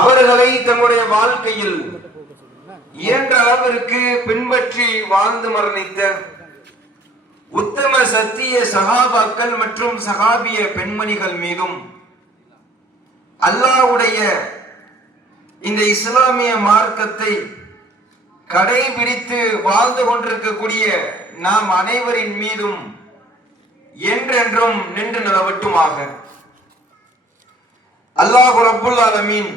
அவர்களை தன்னுடைய வாழ்க்கையில் இயன்ற அளவிற்கு பின்பற்றி வாழ்ந்து மரணித்த உத்தம சத்திய சகாபாக்கள் மற்றும் சகாபிய பெண்மணிகள் மீதும் அல்லாஹ்வுடைய இந்த இஸ்லாமிய மார்க்கத்தை கடைபிடித்து வாழ்ந்து கொண்டிருக்கக்கூடிய நாம் அனைவரின் மீதும் என்றென்றும் நின்று நிலவட்டுமாக. அல்லாஹ் ரப்புல் ஆலமீன்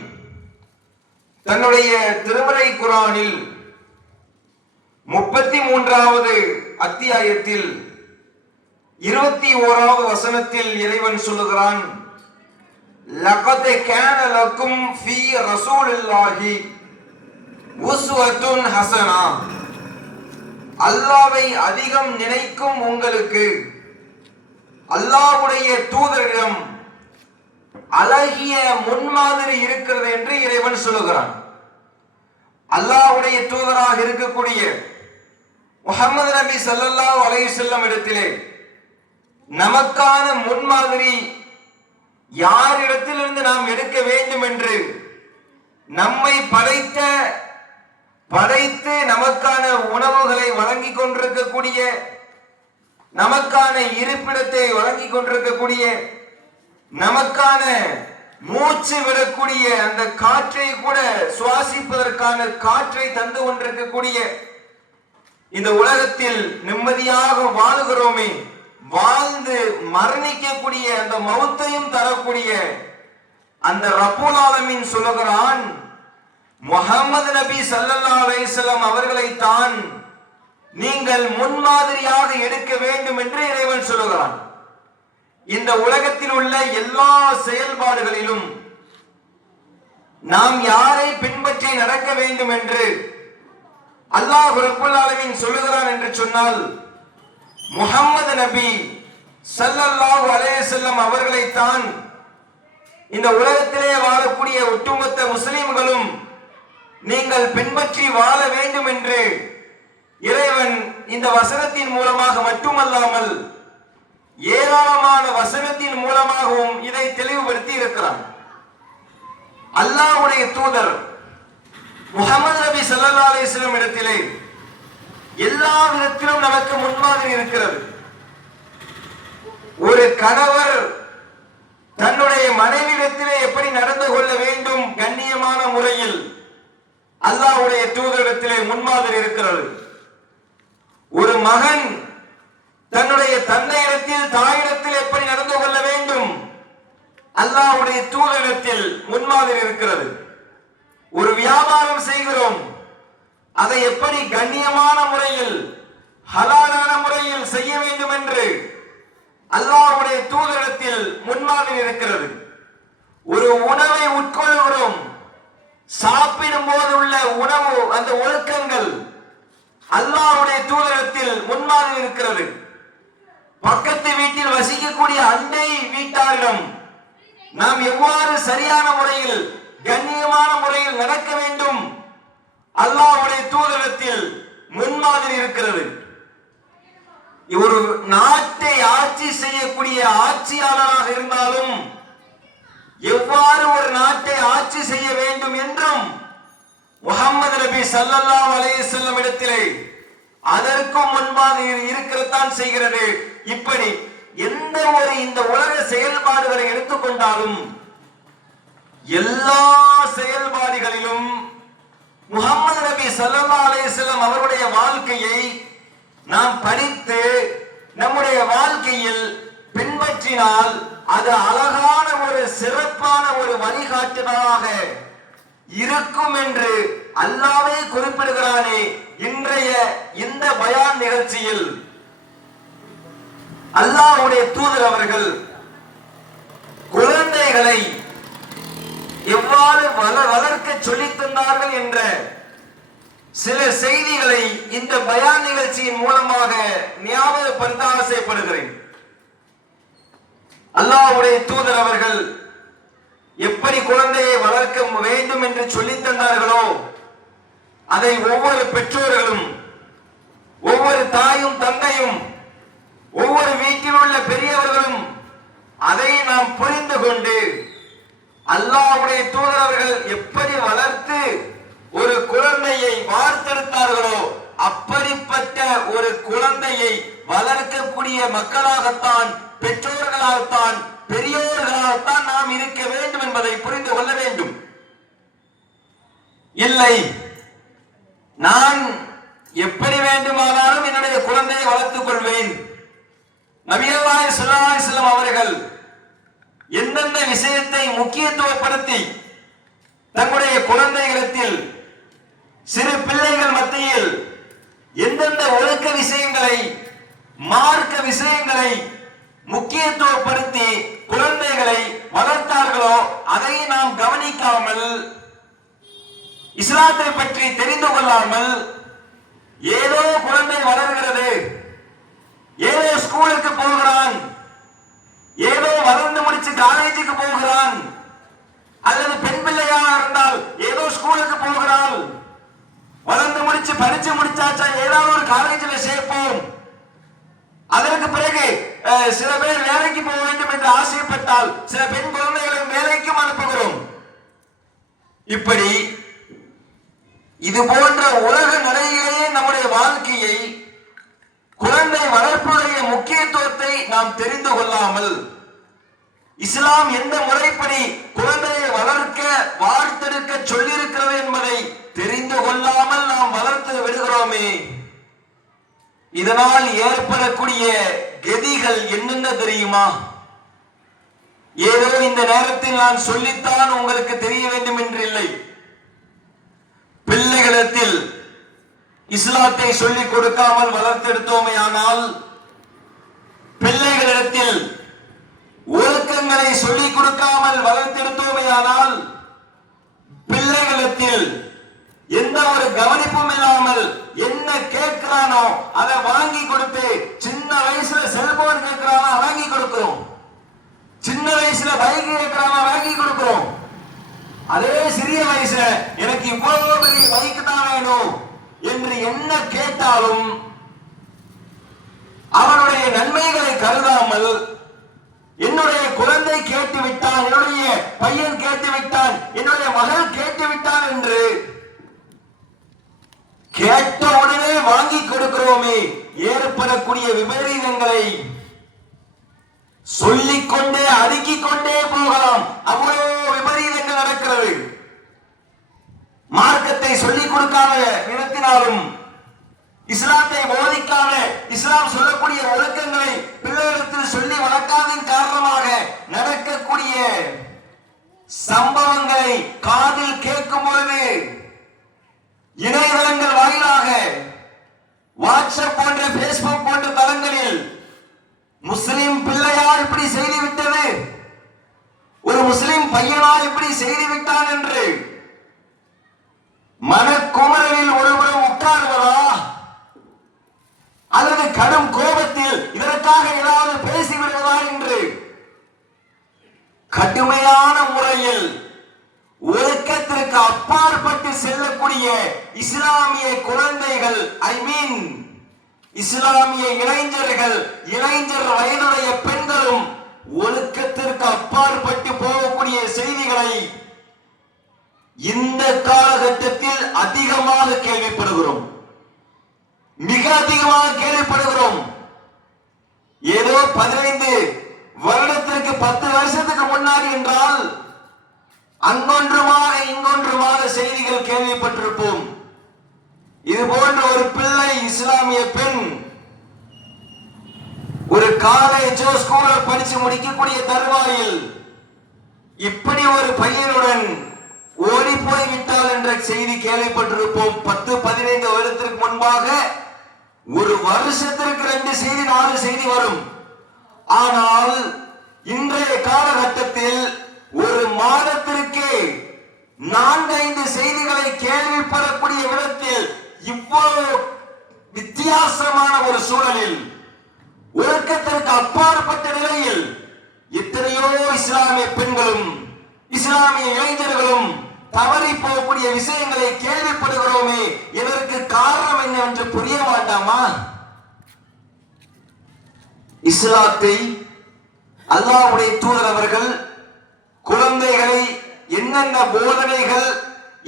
தன்னுடைய திருமறை குர்ஆனில் 33வது அத்தியாயத்தில் 21வது வசனத்தில் இறைவன் சொல்லுகிறான், லகத் கான லக்கும் ஃபீ ரசூலில்லாஹி உஸ்வத்துன் ஹஸனா. அல்லாஹ்வை அதிகம் நினைக்கும் உங்களுக்கு அல்லாஹ்வுடைய தூதரிடம் அழகிய முன்மாதிரி இருக்கிறது என்று இறைவன் சொல்லுகிறான். அல்லாஹ்வுடைய தூதராக இருக்கக்கூடிய முஹம்மது நபி ஸல்லல்லாஹு அலைஹி வஸல்லம் இடத்திலே நமக்கான முன்மாதிரி யாரிடத்திலிருந்து நாம் எடுக்க வேண்டும் என்று நம்மை படைத்து நமக்கான உணவுகளை வழங்கி கொண்டிருக்கக்கூடிய, நமக்கான இருப்பிடத்தை வழங்கி கொண்டிருக்கக்கூடிய, நமக்கான மூச்சு விடக்கூடிய அந்த காற்றை கூட சுவாசிப்பதற்கான காற்றை தந்து கொண்டிருக்கக்கூடிய இந்த உலகத்தில் நிம்மதியாக வாழுகிறோமே, வாழ்ந்து மரணிக்கக்கூடிய அந்த மௌத்தையும் தரக்கூடிய அந்த ரப்புல் ஆலமீன் சொல்லுகிறான், முஹம்மது நபி ஸல்லல்லாஹு அலைஹி வஸல்லம் அவர்களை தான் நீங்கள் முன்மாதிரியாக எடுக்க வேண்டும் என்று இறைவன் சொல்லுகிறான். இந்த உலகத்தில் உள்ள எல்லா செயல்பாடுகளிலும் நாம் யாரை பின்பற்றி நடக்க வேண்டும் என்று அல்லாஹ் ரப்புல் ஆலமீன் சொல்லுகிறான் என்று சொன்னால், முஹம்மது நபி ஸல்லல்லாஹு அலைஹி வஸல்லம் அவர்களை தான் இந்த உலகத்திலே வாழக்கூடிய ஒட்டுமொத்த முஸ்லிம்களும் நீங்கள் பின்பற்றி வாழ வேண்டும் என்று இறைவன் இந்த வசனத்தின் மூலமாக மட்டுமல்லாமல் ஏராளமான வசனத்தின் மூலமாகவும் இதை தெளிவுபடுத்தி இருக்கிறார். அல்லாஹ்வுடைய தூதர் முஹம்மது நபி ஸல்லல்லாஹு அலைஹி வஸல்லம் இடத்திலே எல்லா விதத்திலும் நமக்கு முன்மாதிரி இருக்கிறது. ஒரு கணவர் தன்னுடைய மனைவியிடத்திலே எப்படி நடந்து கொள்ள வேண்டும் கண்ணியமான முறையில் அல்லாஹ்வுடைய தூதரிடத்திலே முன்மாதிரி இருக்கிறது. ஒரு மகன் தன்னுடைய தந்தையிடத்தில் தாயிடத்தில் எப்படி நடந்து கொள்ள வேண்டும் அல்லாஹ்வுடைய தூதரிடத்தில் முன்மாதிரி இருக்கிறது. ஒரு வியாபாரம் செய்கிறோம், அதை எப்படி கண்ணியமான முறையில் ஹலாலான முறையில் செய்ய வேண்டும் என்று அல்லாஹ்வுடைய தூதரிடத்தில் முன்மாதிரி இருக்கிறது. ஒரு உணவை உட்கொள்கிறோம், சாப்பிடும் போது உள்ள உணவு அந்த ஒழுக்கங்கள் அல்லாஹ்வுடைய தூதரிடத்தில் முன்மாதிரி இருக்கிறது. பக்கத்து வீட்டில் வசிக்கக்கூடிய அண்டை வீட்டாரிடம் நாம் எவ்வாறு சரியான முறையில் கண்ணியமான முறையில் நடக்க வேண்டும் அல்லாஹ்வுடைய தூதரிடத்தில் முன்மாதிரி இருக்கிறது. ஒரு நாட்டை ஆட்சி செய்யக்கூடிய ஆட்சியாளராக இருந்தாலும் எவ்வாறு ஒரு நாட்டை ஆட்சி செய்ய வேண்டும் என்றும் முஹம்மது நபி ஸல்லல்லாஹு அலைஹி வஸல்லம் இடத்திலே அதற்கும் முன்பாக இருக்கத்தான் செய்கிறது. இப்படி எந்த ஒரு இந்த உலக செயல்பாடுகளை எடுத்துக்கொண்டாலும் எல்லா செயல்பாடுகளிலும் முஹம்மது நபி ஸல்லல்லாஹு அலைஹி வஸல்லம் அவருடைய வாழ்க்கையை நாம் படித்து நம்முடைய வாழ்க்கையில் பின்பற்றினால் அது அழகான ஒரு சிறப்பான ஒரு வழிகாட்டுதலாக இருக்கும் என்று அல்லாஹ்வே குறிப்பிடுகிறானே. இன்றைய இந்த பயான் நிகழ்ச்சியில் அல்லாஹ்வுடைய தூதர் அவர்கள் குழந்தைகளை எவ்வாறு வளர்க்க சொல்லித் தந்தார்கள் என்ற சில செய்திகளை இந்த பயான் நிகழ்ச்சியின் மூலமாக ஞாபகப்படுத்த ஆசைப்படுகிறேன். அல்லாஹ்வுடைய தூதர் அவர்கள் எப்படி குழந்தையை வளர்க்க வேண்டும் என்று சொல்லித் தந்தார்களோ அதை ஒவ்வொரு பெற்றோர்களும், ஒவ்வொரு தாயும் தந்தையும், ஒவ்வொரு வீட்டில் உள்ள பெரியவர்களும் அதை நாம் புரிந்து கொண்டு அல்லாஹ்வுடைய தூதர் அவர்கள் எப்படி வளர்த்து ஒரு குழந்தையை வார்த்தெடுத்தார்களோ அப்படிப்பட்ட ஒரு குழந்தையை வளர்க்கக்கூடிய மக்களாகத்தான், பெற்றோர்களாகத்தான், பெரியோர்களாகத்தான் நாம் இருக்க வேண்டும் என்பதை புரிந்து கொள்ள வேண்டும். இல்லை, நான் எப்படி வேண்டுமானாலும் என்னுடைய குழந்தையை வளர்த்துக் கொள்வேன். நபிகள் நாயகம் ஸல்லல்லாஹு அலைஹி வஸல்லம் அவர்கள் எந்தெந்த விஷயத்தை முக்கியத்துவப்படுத்தி தங்களுடைய குழந்தைகளிடத்தில், சிறு பிள்ளைகள் மத்தியில் எந்தெந்த ஒழுக்க விஷயங்களை, மார்க்க விஷயங்களை முக்கியத்துவப்படுத்தி குழந்தைகளை வளர்த்தார்களோ அதை நாம் கவனிக்காமல், இஸ்லாத்தை பற்றி தெரிந்து கொள்ளாமல், ஏதோ குழந்தை வளர்கிறது, ஏதோ ஸ்கூலுக்கு போகிறான், ஏதோ வளர்ந்து முடிச்சு காலேஜுக்கு போகிறான், அல்லது பெண் பிள்ளையாக இருந்தால் ஏதோ ஸ்கூலுக்கு போகிறாள், வளர்ந்து முடிச்சு படிச்சு முடிச்சாச்சா ஏதாவது ஒரு காலேஜில் சேர்ப்போம், அதற்கு பிறகு சில பேர் வேலைக்கு போக வேண்டும் என்று ஆசைப்பட்டால் சில பெண் குழந்தைகளை வேலைக்கும் அனுப்புகிறோம். இப்படி இது போன்ற உலக நடையிலேயே நம்முடைய வாழ்க்கையை, குழந்தை வளர்ப்புடைய முக்கியத்துவத்தை நாம் தெரிந்து கொள்ளாமல், இஸ்லாம் எந்த முறைப்படி குழந்தையை வளர்க்க, வார்த்தெடுக்க சொல்லியிருக்கிறது என்பதை தெரிந்து கொள்ளாமல் நாம் வளர்த்து விடுகிறோமே. இதனால் ஏற்படக்கூடிய கதிகள் என்னென்ன தெரியுமா? ஏதோ இந்த நேரத்தில் நான் சொல்லித்தான் உங்களுக்கு தெரிய வேண்டும் என்று இல்லை. பிள்ளைகளிடத்தில் இஸ்லாத்தை சொல்லிக் கொடுக்காமல் வளர்த்தெடுத்தோமே ஆனால், பிள்ளைகளிடத்தில் ஒழுக்கங்களை சொல்லிக் கொடுக்காமல் வளர்த்தெடுத்தோமே ஆனால், பிள்ளைகளிடத்தில் எந்த ஒரு கவனிப்பும் இல்லாமல் என்ன கேட்கிறானோ அதை வாங்கி கொடுத்து, சின்ன வயசுல செல்போன் கேட்கிறானா வாங்கி கொடுக்கிறோம், சின்ன வயசுல பைக் கேட்கிறானா வாங்கி கொடுக்கிறோம். அதே சிறிய வயசுல எனக்கு இவ்வளவு பெரிய பைக் தான் வேணும் என்று என்ன கேட்டாலும் அவனுடைய நன்மைகளை கருதாமல், என்னுடைய குழந்தை கேட்டு விட்டான், என்னுடைய பையன் கேட்டு விட்டான், என்னுடைய மகள் கேட்டு விட்டான் என்று கேட்ட உடனே வாங்கி கொடுக்கிறோமே, ஏற்படக்கூடிய விபரீதங்களை சொல்லிக்கொண்டே அடுக்கிக் கொண்டே போகலாம். அவ்வளவு விபரீதங்கள் நடக்கிறது. மார்க்கத்தை சொல்லிக் கொடுக்காத விதத்தினாலும், இஸ்லாத்தை போதிக்காத, இஸ்லாம் சொல்லக்கூடிய ஒழுக்கங்களை பிள்ளைகளுக்கு சொல்லி வளர்க்காதன் காரணமாக நடக்கக்கூடிய சம்பவங்களை காதில் கேட்கும் பொழுது, இணையதளங்கள் வாயிலாக, வாட்ஸ்அப் போன்ற, பேஸ்புக் போன்ற தளங்களில் முஸ்லிம் பிள்ளையா இப்படி செய்துவிட்டது, ஒரு முஸ்லிம் பையனா இப்படி செய்துவிட்டான் என்று மனக்குமரலில் ஒருவரும் உட்காருவதா, அல்லது கடும் கோபத்தில் இதற்காக ஏதாவது பேசிவிடுவதா என்று கடுமையான முறையில் ஒழுக்கத்திற்கு அப்பாற்பட்டு செல்லக்கூடிய இஸ்லாமிய குழந்தைகள், இஸ்லாமிய இளைஞர்கள், இளைஞர் வயதுடைய பெண்களும் ஒழுக்கத்திற்கு அப்பாற்பட்டு போகக்கூடிய செய்திகளை இந்த காலகட்டத்தில் அதிகமாக கேள்விப்படுகிறோம், மிக அதிகமாக கேள்விப்படுகிறோம். ஏதோ 15 வருடத்திற்கு 10 வருஷத்துக்கு முன்னாடி என்றால் அங்கொன்றுமாக இங்கொன்றுமாக செய்திகள் கேள்விப்பட்டிருப்போம். இது போன்ற ஒரு பிள்ளை, இஸ்லாமிய பெண், ஒரு காலேஜோ ஸ்கூலோ படிச்சு முடிக்கக்கூடிய தருவாயில் இப்படி ஒரு பையனுடன் ஓடி போய் விட்டால் என்ற செய்தி கேள்விப்பட்டிருப்போம். 10-15 வருடத்திற்கு முன்பாக ஒரு வருஷத்திற்கு 2 செய்தி 4 செய்தி வரும். ஆனால் இன்றைய காலகட்டத்தில் ஒரு மாதத்திற்கு 4-5 செய்திகளை கேள்விப்படக்கூடிய விதத்தில் இவ்வளவு வித்தியாசமான ஒரு சூழலில், ஒழுக்கத்திற்கு அப்பாற்பட்ட நிலையில் எத்தனையோ இஸ்லாமிய பெண்களும் இஸ்லாமிய இளைஞர்களும் தவறி போகக்கூடிய விஷயங்களை கேள்விப்படுகிறோமே. இதற்கு காரணம் என்னவென்று புரிய மாட்டாமா? இஸ்லாத்தை அல்லாஹ்வுடைய தூதர் அவர்கள் குழந்தைகளை என்னென்ன போதனைகள்,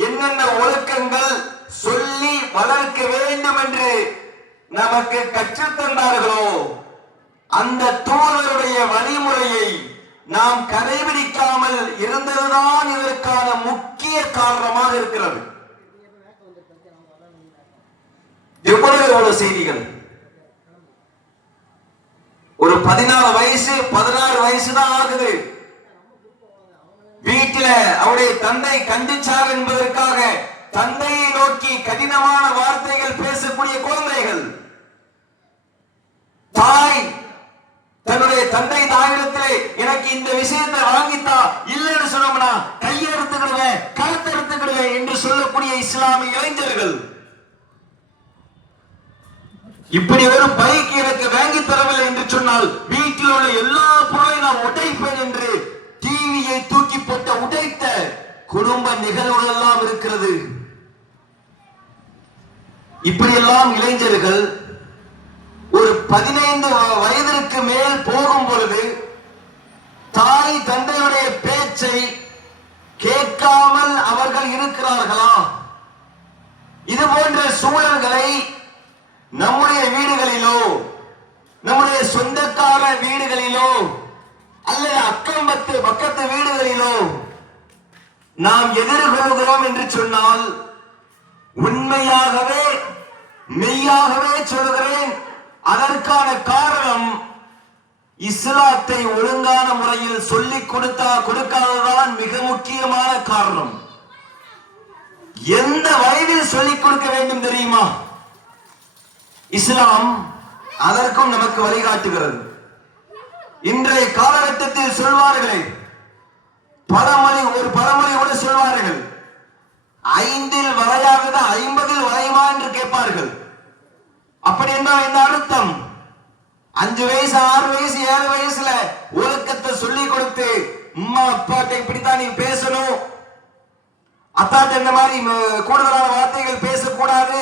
என்னென்ன ஒழுக்கங்கள் சொல்லி வளர்க்க வேண்டும் என்று நமக்கு கற்றுத்தந்தார்களோ அந்த தூதருடைய வழிமுறையை நாம் கடைபிடிக்காமல் இருந்ததுதான் இதற்கான முக்கிய காரணமாக இருக்கிறது. எவ்வளவு செய்திகள், ஒரு 14 வயசு 16 வயசு தான் ஆகுது. வீட்டில அவருடைய தந்தை கண்டிச்சார் என்பதற்காக தந்தையை நோக்கி கடினமான வார்த்தைகள் பேசக்கூடிய குழந்தைகள். தாய் தன்னுடைய தந்தை தாயிடத்திலே எனக்கு இந்த விஷயத்தை வாங்கித்தா, இல்லைன்னு சொன்னோம்னா கையை எடுத்துக்கிடுவேன், கழுத்தை எடுத்துக்கிடுவேன் என்று சொல்லக்கூடிய இஸ்லாமிய இளைஞர்கள். இப்படி ஒரு பைக் எனக்கு வாங்கி தரவில்லை என்று சொன்னால் வீட்டில் உள்ள எல்லா பொருளையும் நான் உடைப்பேன் என்று டிவியை தூக்கி போட்ட உடைத்த குடும்ப நிகழ்வுகள் எல்லாம் இருக்கிறது. இப்படியெல்லாம் இளைஞர்கள் ஒரு 15 வயதிற்கு மேல் போகும் பொழுது தாய் தந்தையுடைய பேச்சை கேட்காமல் அவர்கள் இருக்கிறார்களா? இது போன்ற சூழல்களை நம்முடைய வீடுகளிலோ, நம்முடைய சொந்தக்கார வீடுகளிலோ, அல்லது பக்கத்து வீடுகளிலோ நாம் எதிர்கொள்கிறோம் என்று சொன்னால், உண்மையாகவே மெய்யாகவே சொல்கிறேன், அதற்கான காரணம் இஸ்லாத்தை ஒழுங்கான முறையில் சொல்லிக் கொடுக்காததான் மிக முக்கியமான காரணம். எந்த வயதில் சொல்லிக் கொடுக்க வேண்டும் தெரியுமா? இஸ்லாம் அதற்கும் நமக்கு வழிகாட்டுகிறது. இன்றைய காலகட்டத்தில் சொல்வார்களே, ஒரு பழமொழி கூட சொல்வார்கள், 5இல் வளையாதது 50இல் வளையுமா என்று கேட்பார்கள். அப்படி என்றால் என்ன அர்த்தம்? 5 வயசு 6 வயசு 7 வயசுல ஒழுக்கத்தை சொல்லி கொடுத்து, அம்மா அப்பாட்ட இப்படித்தான் நீ பேசணும், அத்தாட்ட இந்த மாதிரி கூடுதலான வார்த்தைகள் பேசக்கூடாது,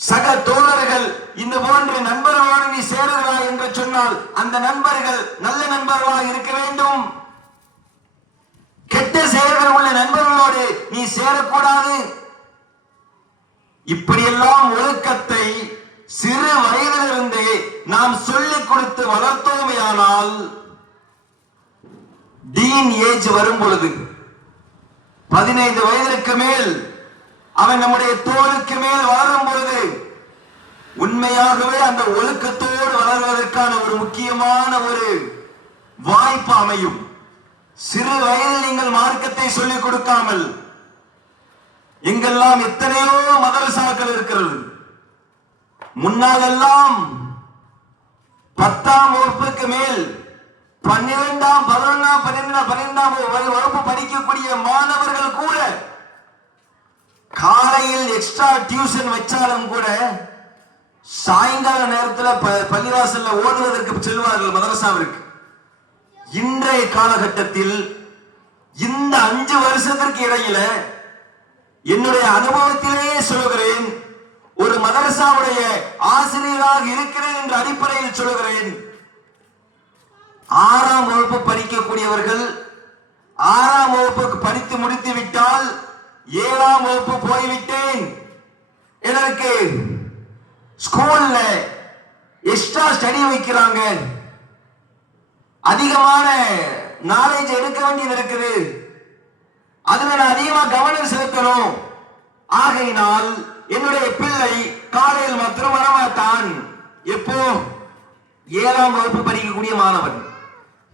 சக தோழர்கள் இந்த போன்ற நண்பர்களோடு நீ சேருகிறாய் என்று சொன்னால் அந்த நண்பர்கள் நல்ல நண்பர்களாக இருக்க வேண்டும், கெட்ட செயல்கள் உள்ள நண்பர்களோடு நீ சேரக்கூடாது. இப்படியெல்லாம் ஒழுக்கத்தை சிறு வயதிலிருந்தே நாம் சொல்லிக் கொடுத்து வளர்த்தோமையானால் டீன் ஏஜ் வரும் பொழுது 15 வயதிற்கு மேல் அவன் நம்முடைய தோளுக்கு மேல் வளரும் பொழுது உண்மையாகவே அந்த ஒழுக்கத்தோடு வளர்வதற்கான ஒரு முக்கியமான ஒரு வாய்ப்பு அமையும். சிறு வயதில் நீங்கள் மார்க்கத்தை சொல்லிக் கொடுக்காமல், எங்கெல்லாம் எத்தனையோ மதரசாக்கள் இருக்கிறது, முன்னாலெல்லாம் 10ஆம் வகுப்புக்கு மேல் 12ஆம் 12ஆம் வகுப்பு படிக்கக்கூடிய மாணவர்கள் கூட காலையில் எக்ஸ்ட்ரா டியூஷன் வச்சாலும் கூட சாயங்கால நேரத்தில் பள்ளிவாசல்ல ஓடுவதற்கு செல்வார்கள் மதரசாவிற்கு. இன்றைய காலகட்டத்தில் இந்த 5 வருஷத்திற்கு இடையில என்னுடைய அனுபவத்திலேயே சொல்கிறேன், ஒரு மதரசாவுடைய ஆசிரியராக இருக்கிறேன் என்ற அடிப்படையில் சொல்கிறேன், 6ஆம் வகுப்பு படிக்கக்கூடியவர்கள் 6ஆம் வகுப்புக்கு படித்து முடித்து விட்டால் 7ஆம் வகுப்பு போய்விட்டேன், எனக்கு ஸ்கூல்ல எக்ஸ்ட்ரா ஸ்டடி வைக்கிறாங்க, அதிகமான நாலேஜ் எடுக்க வேண்டியது இருக்குது, அதுல நான் அதிகமா கவனம் செலுத்தணும், ஆகையினால் என்னுடைய பிள்ளை காலையில் மாத்திரம் வரமாட்டான். எப்போ? 7ஆம் வகுப்பு படிக்கக்கூடிய மாணவன்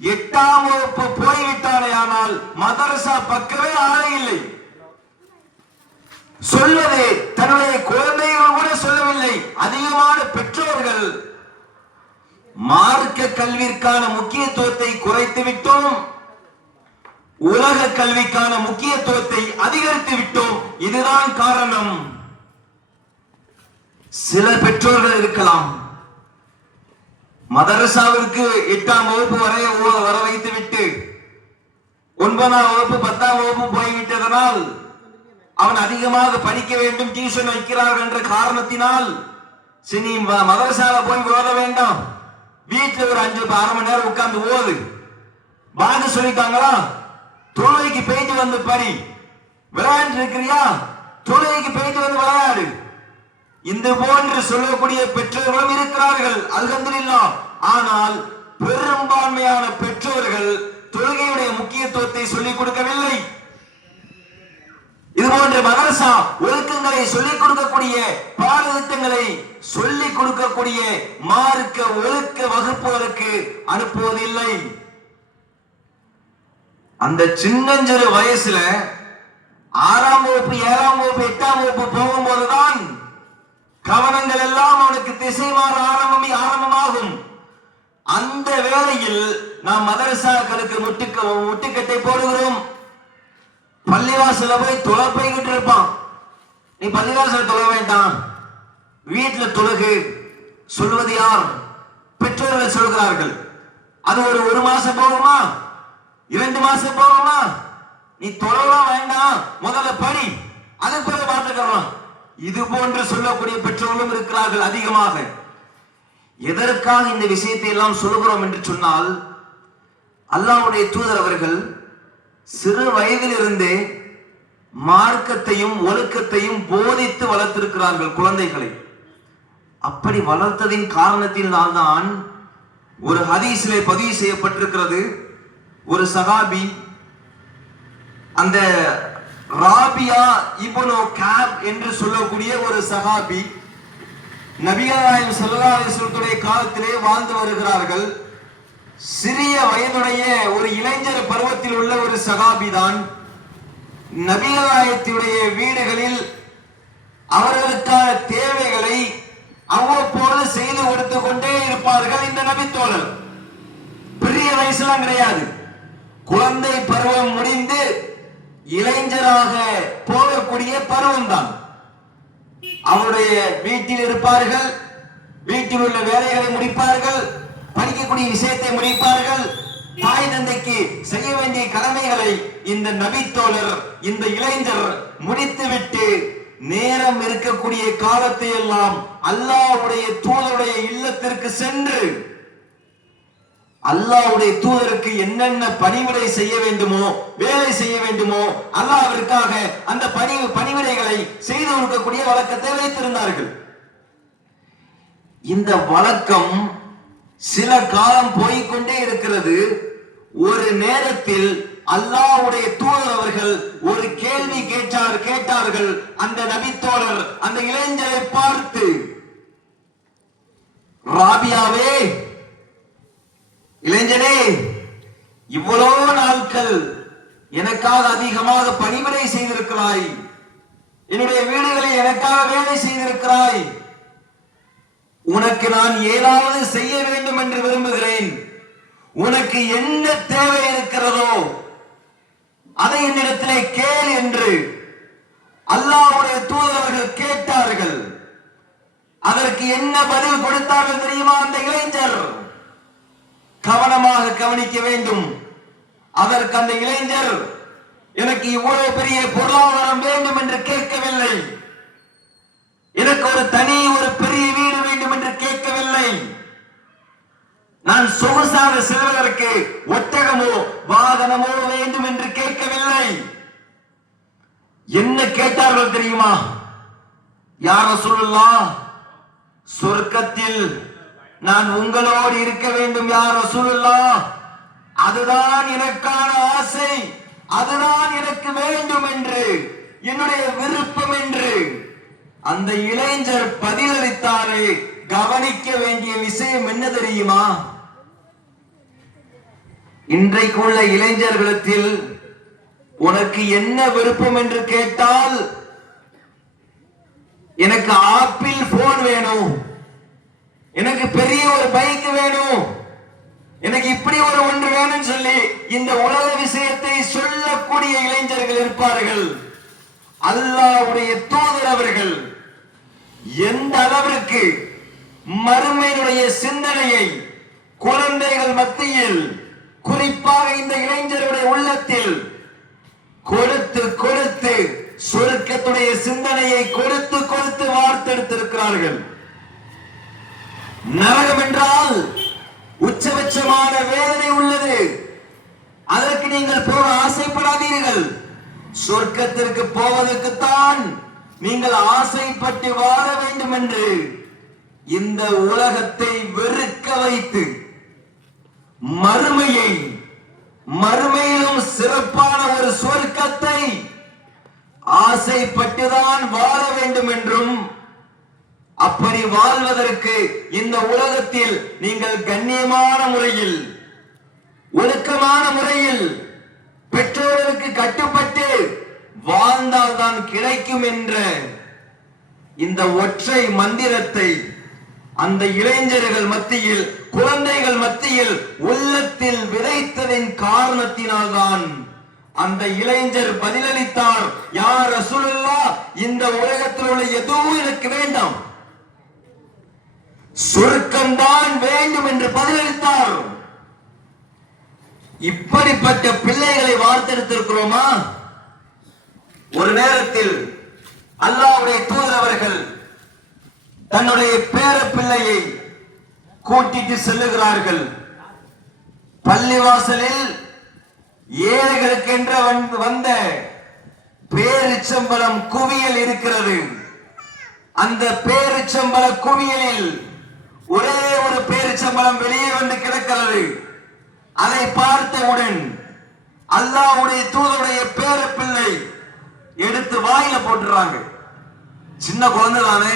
8ஆம் வகுப்பு போய்விட்டானே, ஆனால் மதரசா பக்கமே ஆளே இல்லை. சொல்வது தன்னுடைய குழந்தைகள் கூட சொல்லவில்லை. அதிகமான பெற்றோர்கள் மார்க்க கல்விற்கான முக்கியத்துவத்தை குறைத்து விட்டோம், உலக கல்விக்கான முக்கியத்துவத்தை அதிகரித்து விட்டோம். இதுதான் காரணம். சில பெற்றோர்கள் இருக்கலாம், மதரசாவிற்கு 8ஆம் வகுப்பு வர வைத்து விட்டு 9ஆம் வகுப்பு 10ஆம் வகுப்பு போய்விட்டதனால் அவன் அதிகமாக படிக்க வேண்டும், டியூஷன் வைக்கிறார்கள் என்ற காரணத்தினால் சரி மதரசால போய் ஓத வேண்டாம், வீட்டில் ஒரு 5 அரை மணி நேரம் உட்கார்ந்து ஓது, பாங்க சொல்லிட்டாங்களா, தொழுகைக்கு போயிட்டு வந்து படி. விளையாண்டு இருக்கிறியா, தொழுகைக்கு போயிட்டு வந்து விளையாடு. இந்த போன்று சொல்லக்கூடிய பெற்றோர்களும் இருக்கிறார்கள், அல்ஹம்துலில்லாஹ். ஆனால் பெரும்பான்மையான பெற்றோர்கள் தொழுகையுடைய முக்கியத்துவத்தை சொல்லிக் கொடுக்கவில்லை. இது போன்ற மதரசா ஒழுக்கங்களை சொல்லிக் கொடுக்கக்கூடிய பாடத்திட்டங்களை சொல்லிக் கொடுக்கக்கூடிய மார்க்க ஒழுக்க வகுப்புகளுக்கு அனுப்புவதில்லை. அந்த சின்னஞ்சிறு வயசுல 6ஆம் வகுப்பு 7ஆம் வகுப்பு 8ஆம் வகுப்பு போகும்போதுதான் கவனங்கள் எல்லாம் அவனுக்கு திசை மாற ஆரம்பமாகும். அந்த வேளையில் நாம் மதரசாக்களுக்கு முட்டுக்கட்டை போடுகிறோம். பள்ளிவாசல போய் தொலை போய்கிட்டு இருப்பான். நீ பள்ளிவாசல தொழ வேண்டாம், வீட்டுல தொழுகு சொல்வது யார்? பெற்றோர்கள் சொல்கிறார்கள். அது ஒரு மாசம் போகுமா, 2 மாசம் போகுமா? நீ தொழலாம் வேண்டாம், முதல்ல படி, அதுக்கு பிறகு பார்த்துக்கலாம். இது போன்று சொல்லக்கூடிய பெற்றோர்களும் இருக்கிறார்கள் அதிகமாக. எதற்காக இந்த விஷயத்தை எல்லாம் சொல்லுகிறோம் என்று சொன்னால், அல்லாஹ்வுடைய தூதர் அவர்கள் சிறு வயதிலிருந்தே மார்க்கத்தையும் ஒழுக்கத்தையும் போதித்து வளர்த்திருக்கிறார்கள் குழந்தைகளை. அப்படி வளர்த்ததின் காரணத்தினால் தான் ஒரு ஹதீஸிலே பதிவு செய்யப்பட்டிருக்கிறது. ஒரு சஹாபி, அந்த ராபியா இப்னு கஅப் என்று சொல்லக்கூடிய ஒரு சஹாபி, நபிகள் நாயகம் ஸல்லல்லாஹு அலைஹி வஸல்லம் காலத்திலே வாழ்ந்து வருகிறார்கள். சிறிய வயதுடைய ஒரு இளைஞர் பருவத்தில் உள்ள ஒரு சஹாபி தான். நபிகள் நாயகத்துடைய வீடுகளில் அவர்களுக்கான தேவைகளை அவ்வப்போது செய்து கொடுத்து கொண்டே இருப்பார்கள் இந்த நபித்தோழர். பெரிய வயசுலாம் கிடையாது, குழந்தை பருவம் முடிந்து இளைஞராக போகக்கூடிய பருவம் தான். அவருடைய வீட்டில் இருப்பார்கள், வீட்டில் உள்ள வேலைகளை முடிப்பார்கள், படிக்கக்கூடிய விஷயத்தை முடிப்பார்கள், தாய் தந்தைக்கு செய்ய வேண்டிய கடமைகளை இந்த நபித்தோழர், இந்த இளைஞர் முடித்துவிட்டு நேரம் இருக்கக்கூடிய காலத்தை எல்லாம் அல்லாஹ்வுடைய தூதருடைய இல்லத்திற்கு சென்று அல்லாஹ்வுடைய தூதருக்கு என்னென்ன பணிவிடை செய்ய வேண்டுமோ, வேலை செய்ய வேண்டுமோ, அல்லாஹ்விற்காக அந்த பணிவிடைகளை செய்து கொடுக்கக்கூடிய வழக்கத்தை வைத்திருந்தார்கள். இந்த வழக்கம் சில காலம் போய்கொண்டே இருக்கிறது. ஒரு நேரத்தில் அல்லாஹ்வுடைய தூதர் அவர்கள் ஒரு கேள்வி கேட்டார்கள். அந்த நபித்தோழர் அந்த இளைஞரை பார்த்து, ராபியாவே, இளைஞனே, இவ்வளவு நாட்கள் எனக்காக அதிகமாக பணிவிடை செய்திருக்கிறாய், என்னுடைய வீடுகளில் எனக்காக வேலை செய்திருக்கிறாய், உனக்கு நான் ஏதாவது செய்ய வேண்டும் என்று விரும்புகிறேன். உனக்கு என்ன தேவை இருக்கிறதோ அதை என்னிடத்திலே கேள் என்று அல்லாஹ்வுடைய தூதர்கள் கேட்டார்கள். அதற்கு என்ன பதில் கொடுத்தார்கள் தெரியுமா? அந்த இளைஞர், கவனமாக கவனிக்க வேண்டும். அதற்கு அந்த இளைஞர், எனக்கு இவ்வளவு பெரிய பொருளாதாரம் வேண்டும் என்று கேட்கவில்லை, எனக்கு ஒரு பெரிய வீடு வேண்டும் என்று கேட்கவில்லை, நான் சொகுசாக செல்வதற்கு ஒட்டகமோ வாகனமோ வேண்டும் என்று கேட்கவில்லை. என்ன கேட்டார்கள் தெரியுமா? யா ரசூலுல்லாஹ், சொர்க்கத்தில் நான் உங்களோடு இருக்க வேண்டும் யா ரசூலுல்லாஹ், அதுதான் எனக்கான ஆசை, அதுதான் எனக்கு வேண்டும் என்று, என்னுடைய விருப்பம் என்று அந்த இளைஞர் பதிலளித்தாரே. கவனிக்க வேண்டிய விஷயம் என்ன தெரியுமா? இன்றைக்குள்ள இளைஞர்களிடத்தில் உனக்கு என்ன விருப்பம் என்று கேட்டால், எனக்கு ஆப்பிள் போன் வேணும், எனக்கு பெரிய ஒரு பைக் வேணும், எனக்கு இப்படி ஒரு ஒன்று வேணும் சொல்லி இந்த உலக விஷயத்தை சொல்லக்கூடிய இளைஞர்கள் இருப்பார்கள். அல்லாஹ்வுடைய தூதர் அவர்கள் எந்த அளவிற்கு மறுமையினுடைய சிந்தனையை குழந்தைகள் மத்தியில், குறிப்பாக இந்த இளைஞருடைய உள்ளத்தில் கொடுத்து கொடுத்து சொர்க்கத்துடைய சிந்தனையை கொடுத்து கொடுத்து வார்த்தெடுத்திருக்கிறார்கள். நரகம் என்றால் உச்சபட்சமான வேதனை உள்ளது, அதற்கு நீங்கள் போக ஆசைப்படாதீர்கள். சொர்க்கத்திற்கு போவதற்குத்தான் நீங்கள் ஆசைப்பட்டு வாழ வேண்டும் என்று இந்த உலகத்தை வெறுக்க வைத்து மறுமையிலும் சிறப்பான ஒரு சொர்க்கத்தை ஆசைப்பட்டுதான் வாழ வேண்டும் என்றும், அப்படி வாழ்வதற்கு இந்த உலகத்தில் நீங்கள் கண்ணியமான முறையில், ஒழுக்கமான முறையில், பெற்றோர்களுக்கு கட்டுப்பட்டு வாழ்ந்தால்தான் கிடைக்கும் என்ற இந்த ஒற்றை மந்திரத்தை அந்த இளைஞர்கள் மத்தியில், குழந்தைகள் மத்தியில் உள்ளத்தில் விதைத்ததின் காரணத்தினால்தான் அந்த இளைஞர் பதிலளித்தார், யா ரசூலுல்லாஹ், இந்த உலகத்தில் உள்ள எதுவும் எனக்கு வேண்டாம், சொர்க்கம்தான் வேண்டும் என்று பதிலளித்தார். இப்படிப்பட்ட பிள்ளைகளை வார்த்தெடுத்திருக்கிறோமா? ஒரு நேரத்தில் அல்லாஹ்வுடைய தூதர் அவர்கள் தன்னுடைய பேர பிள்ளையை கூட்டிட்டு செல்லுகிறார்கள். பள்ளிவாசலில் ஏழைகளுக்கு என்று வந்த பேரிச்சம்பழம் குவியல் இருக்கிறது. அந்த பேரிச்சம்பழ குவியலில் ஒரே ஒரு பேரிச்சம்பழம் வெளியே வந்து கிடக்கிறது. அதை பார்த்தவுடன் அல்லாஹ்வுடைய தூதருடைய பேர பிள்ளை எடுத்து வாயில போட்டுறாங்க. சின்ன குழந்தை தானே,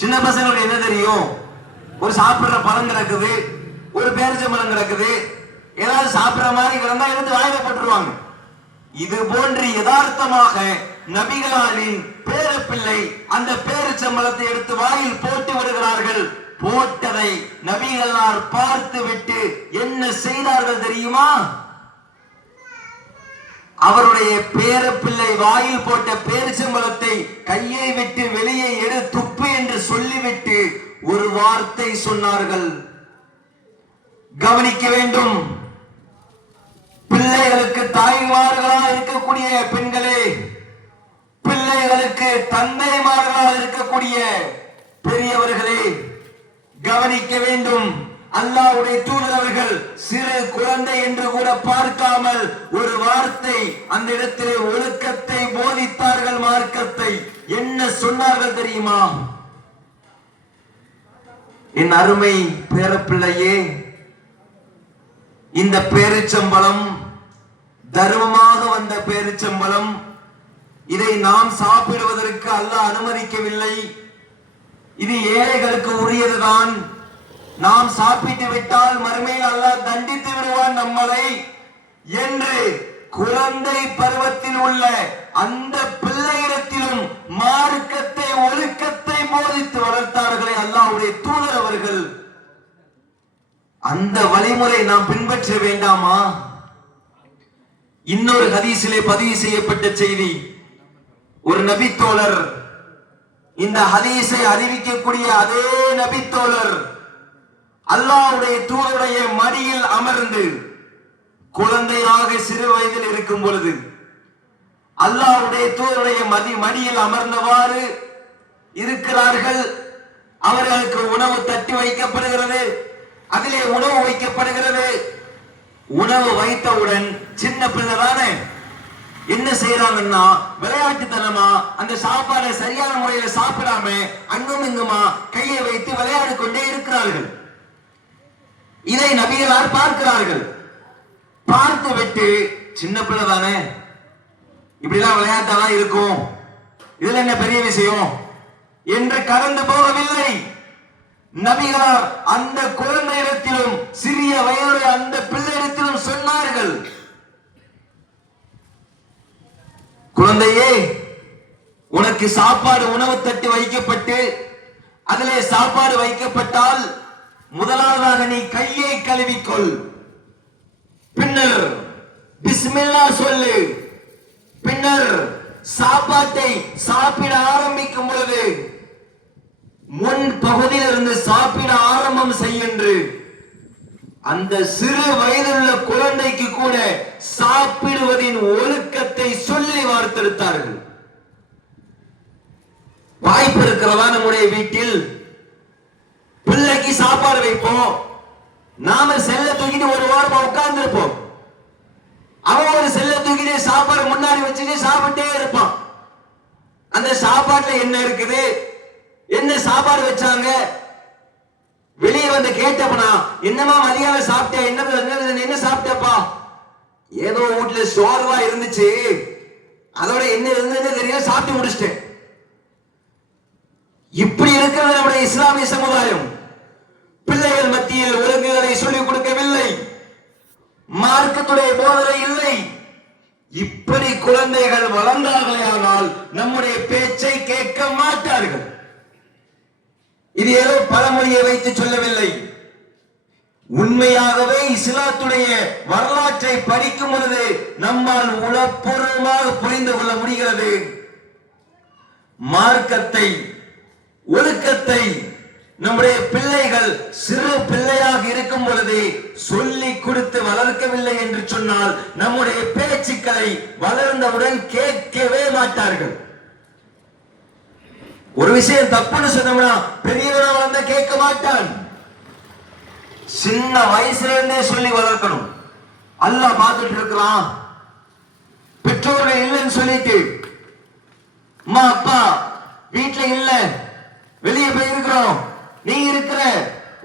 சின்ன பசங்களுக்கு என்ன தெரியும்? ஒரு சாப்பிடுற பழம் கிடக்குது, ஒரு பேரிச்சம்பழம் கிடக்குது, ஏதாவது சாப்பிடுற மாதிரி கிடந்தா எடுத்து வாயில போட்டுருவாங்க. இது போன்று யதார்த்தமாக நபிகளாரின் பேர பிள்ளை அந்த பேரிச்சம்பழத்தை எடுத்து வாயில் போட்டு விடுகிறார்கள். போட்டதை நபிகளார் பார்த்து விட்டு என்ன செய்தார்கள் தெரியுமா? அவருடைய பேர பிள்ளை வாயில் போட்ட பேரிச்சம்பழத்தை கையை விட்டு வெளியே எடு, துப்பு என்று சொல்லிவிட்டு ஒரு வார்த்தை சொன்னார்கள். கவனிக்க வேண்டும். பிள்ளைகளுக்கு தாய்மார்களாக இருக்கக்கூடிய பெண்களே, பிள்ளைகளுக்கு தந்தைமார்களாக இருக்கக்கூடிய பெரியவர்களே, கவனிக்க வேண்டும். அல்லாஹ்வுடைய தூதர் அவர்கள் சிறு குழந்தை என்று கூட பார்க்காமல் ஒரு வார்த்தை அந்த இடத்திலே ஒழுக்கத்தை போதித்தார்கள். மார்க்கத்தை என்ன சொன்னார்கள் தெரியுமா? என் அருமை பேரப்பிள்ளையே, இந்த பேரிச்சம்பழம் தர்மமாக வந்த பேரிச்சம்பழம், இதை நாம் சாப்பிடுவதற்கு அல்லாஹ் அனுமதிக்கவில்லை. இது ஏழைகளுக்கு உரியதுதான். நாம் சாப்பிட்டு விட்டால் மறுமையில் அல்லாஹ் தண்டித்து விடுவான் நம்மளை என்று குழந்தை பருவத்தில் உள்ள அந்த பிள்ளையிடத்திலும் மார்க்கத்தை, ஒழுக்கத்தை போதித்து வளர்த்தார்களே அல்லாஹ்வுடைய தூதர் அவர்கள். அந்த வழிமுறை நாம் பின்பற்ற வேண்டாமா? இன்னொரு ஹதீஸிலே பதிவு செய்யப்பட்ட செய்தி, ஒரு நபித்தோழர், இந்த ஹதீஸை அறிவிக்கக்கூடிய அதே நபித்தோழர் அல்லாஹ்வுடைய தூதருடைய மடியில் அமர்ந்து குழந்தையாக சிறு வயதில் இருக்கும் பொழுது அல்லாஹ்வுடைய தூதருடைய மடியில் அமர்ந்தவாறு இருக்கிறார்கள். அவர்களுக்கு உணவு தட்டி வைக்கப்படுகிறது, அதிலே உணவு வைக்கப்படுகிறது. உணவு வைத்தவுடன் சின்ன பிள்ளை தானே, என்ன செய்யறாங்கன்னா விளையாட்டுத்தனமா அந்த சாப்பாடை சரியான முறையில சாப்பிடாம அங்கும் இங்குமா கையை வைத்து விளையாடி கொண்டே இருக்கிறார்கள். இதை நபிகளார் பார்க்கிறார்கள். பார்த்து விட்டு, சின்ன பிள்ளை தானே, இப்படிலாம் விளையாட்டெல்லாம் இருக்கும், இதுல என்ன பெரிய விஷயம் என்று கடந்து போகவில்லை. நபிகளார் அந்த குழந்தையிடத்திலும் சிறிய வயதுடைய அந்த பிள்ளையிடத்திலும் சொன்னார்கள், குழந்தையே, உனக்கு சாப்பாடு உணவு தட்டு வைக்கப்பட்டு அதிலே சாப்பாடு வைக்கப்பட்டால் முதலாவதாக நீ கையை கழுவிக்கொள், பின்னர் பிஸ்மில்லா சொல்லு, பின்னர் சாப்பாட்டை சாப்பிட ஆரம்பிக்கும் பொழுது முன் பகுதியில் இருந்து சாப்பிட ஆரம்பம் செய்யென்று அந்த சிறு வயதுள்ள குழந்தைக்கு கூட சாப்பிடுவதின் ஒழுக்கத்தை சொல்லி வார்த்தெடுத்தார்கள். வாய்ப்பு இருக்கிறதா நம்முடைய வீட்டில் பிள்ளைக்கு சாப்பாடு வைப்போம், நாம செல்ல தூக்கிட்டு ஒரு வாரமா உட்கார்ந்து இருப்போம், அவன் ஒரு செல்ல தூக்கிட்டு சாப்பாடு சாப்பாடு முன்னாடி வச்சுட்டு சாப்பிட்டே இருப்பான். அந்த சாப்பாட்டுல என்ன இருக்குது, என்ன சாப்பாடு வச்சாங்க, வெளியே வந்து கேட்டப்பனா என்னமா மதியானம் சாப்பிட்டேன், என்ன சாப்பிட்டப்பா, ஏதோ வீட்டுல சோர்வா இருந்துச்சு, அதோட என்ன இருந்ததுன்னு தெரியும், சாப்பிட்டு முடிச்சிட்டேன். இப்படி இருக்கிறது நம்முடைய இஸ்லாமிய சமுதாயம். பிள்ளைகள் மத்தியில் ஒழுங்குகளை சொல்லிக் கொடுக்கவில்லை, மார்க்கத்துடைய போதனை இல்லை. இப்படி குழந்தைகள் வளர்ந்தார்களே ஆனால் நம்முடைய பேச்சை கேட்க மாட்டார்கள். இது ஏதோ பழமொழியை வைத்து சொல்லவில்லை. உண்மையாகவே இஸ்லாத்துடைய வரலாற்றை படிக்கும் பொழுது நம்மால் உளப்பூர்வமாக புரிந்து கொள்ள முடிகிறது. மார்க்கத்தை, ஒழுக்கத்தை நம்முடைய பிள்ளைகள் சிறு பிள்ளையாக இருக்கும் பொழுது சொல்லிக் கொடுத்து வளர்க்கவில்லை என்று சொன்னால் நம்முடைய பேச்சுக்களை வளர்ந்தவுடன் கேட்கவே மாட்டார்கள். ஒரு விஷயம் தப்புன்னு சொன்னோம்னா பெரியவனா வளர்ந்தா கேட்க மாட்டான். சின்ன வயசுல இருந்தே சொல்லி வளர்க்கணும். அல்லாஹ் பார்த்துட்டு இருக்கிறான். பெற்றோர்கள் இல்லைன்னு சொல்லிட்டு அம்மா அப்பா வீட்டுல இல்ல, வெளியே போய் இருக்கிறோம், நீ இருக்கிற,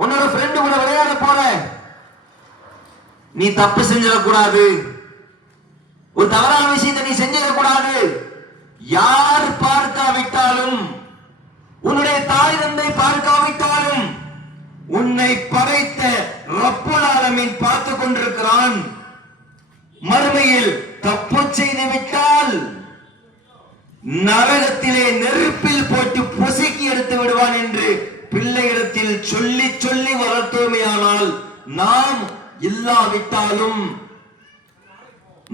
உன்னோட ஃப்ரெண்டு கூட விளையாட போற, நீ தப்பு செஞ்சிடக்கூடாது, ஒரு தவறான விஷயத்தை நீ செஞ்சிடக்கூடாது. யார் பார்க்காவிட்டாலும், உன்னுடைய தாய் தந்தை பார்க்காவிட்டாலும் உன்னை படைத்த ரப்புல் ஆலமீன் பார்த்து கொண்டிருக்கிறான். மறுமையில் தப்பு செய்து விட்டால் நரகத்திலே நெருப்பில் போட்டு பொசுக்கி எடுத்து விடுவான் என்று பிள்ளையிடத்தில் சொல்லி சொல்லி வளர்த்தோமையானால் நாம் இல்லாவிட்டாலும்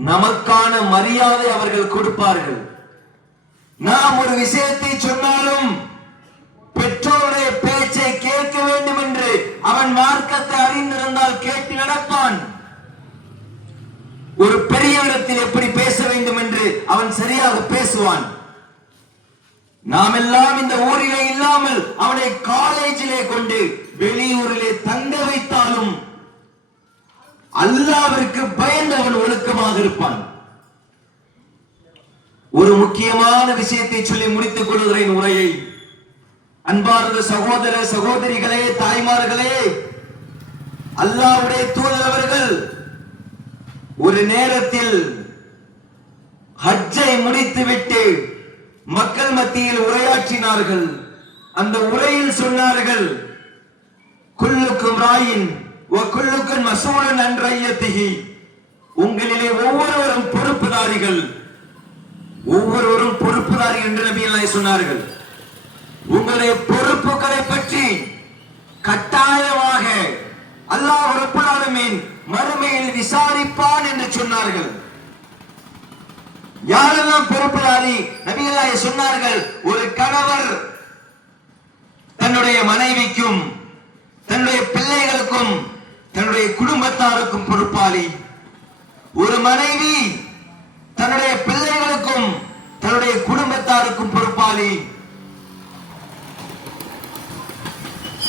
நமக்கான மரியாதை அவர்கள் கொடுப்பார்கள். நாம் ஒரு விஷயத்தை சொன்னாலும் பெற்றோருடைய பேச்சை கேட்க வேண்டும் என்று அவன் மார்க்கத்தை அறிந்திருந்தால் கேட்டு நடப்பான். ஒரு பெரியவரிடத்தில் எப்படி பேச வேண்டும் என்று அவன் சரியாக பேசுவான். நாம் எல்லாம் இந்த ஊரிலே இல்லாமல் அவனை காலேஜிலே கொண்டு வெளியூரிலே தங்க வைத்தாலும் அல்லாஹ்விற்கு பயந்து அவன் ஒழுக்கமாக இருப்பான். ஒரு முக்கியமான விஷயத்தை சொல்லி முடித்துக் கொள்கிறேன் உரையை. அன்பார்ந்த சகோதர சகோதரிகளே, தாய்மார்களே, அல்லாஹ்வுடைய தூதர் அவர்கள் ஒரு நேரத்தில் ஹஜ்ஜை முடித்துவிட்டு மக்கள் மத்தியில் உரையாற்றினார்கள். அந்த உரையில் சொன்னார்கள், குல்லுக்கும் ராயின் வ குல்லுக்கும் மஸ்ஊலுன் அன் ரய்யத்திஹி, உங்களிலே ஒவ்வொருவரும் பொறுப்புதாரிகள், ஒவ்வொருவரும் பொறுப்புதாரிகள் என்று நபிகள் சொன்னார்கள். உங்களுடைய பொறுப்புகளை பற்றி கட்டாயமாக அல்லாஹ் ரப்பல் ஆலமீன் மறுமையில் விசாரிப்பான் என்று சொன்னார்கள். யாரெல்லாம் பொறுப்புதாரி? நபிகள் சொன்னார்கள், ஒரு கணவர் தன்னுடைய மனைவிக்கும் தன்னுடைய பிள்ளைகளுக்கும் தன்னுடைய குடும்பத்தாருக்கும் பொறுப்பாளி. ஒரு மனைவி தன்னுடைய பிள்ளைகளுக்கும் தன்னுடைய குடும்பத்தாருக்கும் பொறுப்பாளி.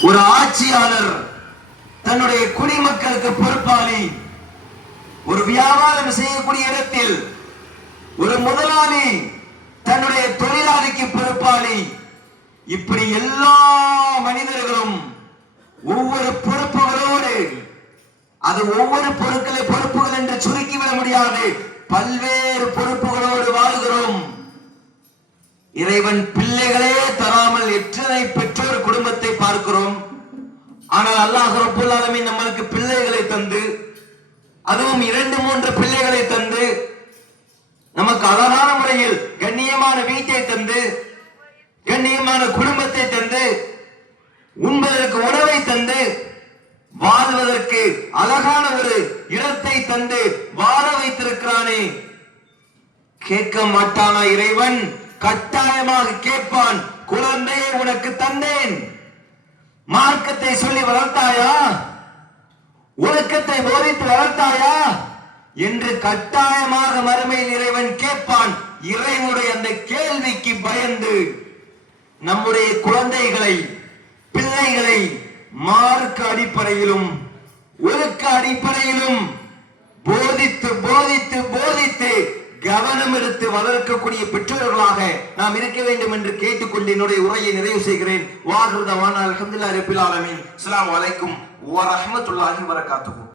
ஒரு ஆட்சியாளர் தன்னுடைய குடிமக்களுக்கு பொறுப்பாளி. ஒரு வியாபாரம் செய்யக்கூடிய இடத்தில் ஒரு முதலாளி தன்னுடைய தொழிலாளிக்கு பொறுப்பாளி. இப்படி எல்லா மனிதர்களும் ஒவ்வொரு பொறுப்புகளோடு, அது ஒவ்வொரு பொறுப்புகள் என்று சுருக்கிவிட முடியாது, பல்வேறு பொறுப்புகளோடு வாழ்கிறோம். இறைவன் பிள்ளைகளே தராமல் எத்தனை பெற்றோர் குடும்பத்தை பார்க்கிறோம். ஆனால் அல்லாஹ் ரப்பல் ஆலமீன் நம்மளுக்கு பிள்ளைகளை தந்து, அதுவும் 2-3 பிள்ளைகளை தந்து, நமக்கு அழகான முறையில் கண்ணியமான வீட்டை தந்து, கண்ணியமான குடும்பத்தை தந்து, உண்பதற்கு உணவை தந்து, வாழ்வதற்கு அழகான ஒரு இடத்தை தந்து வாழ வைத்திருக்கிறானே. கேட்க மாட்டானா இறைவன்? கட்டாயமாக கேட்பான். குழந்தையை உனக்கு தந்தேன், மார்க்கத்தை சொல்லி வளர்த்தாயா, ஒழுக்கத்தை போதித்து வளர்த்தாயா என்று கட்டாயமாக மறுமையில் இறைவன் கேட்பான். இறைவனுடைய அந்த கேள்விக்கு பயந்து நம்முடைய குழந்தைகளை, பிள்ளைகளை மார்க்க அடிப்படையிலும் ஒழுக்க அடிப்படையிலும் போதித்து போதித்து போதித்து கவனம் எடுத்து வளர்க்கக்கூடிய பெற்றோர்களாக நாம் இருக்க வேண்டும் என்று கேட்டுக்கொண்டு என்னுடைய உரையை நிறைவு செய்கிறேன். வாஹிரு தவானா அல்ஹம்துலில்லாஹி ரப்பில் ஆலமீன். அஸ்ஸலாமு அலைக்கும் வ ரஹ்மத்துல்லாஹி வ பரகாத்துஹு.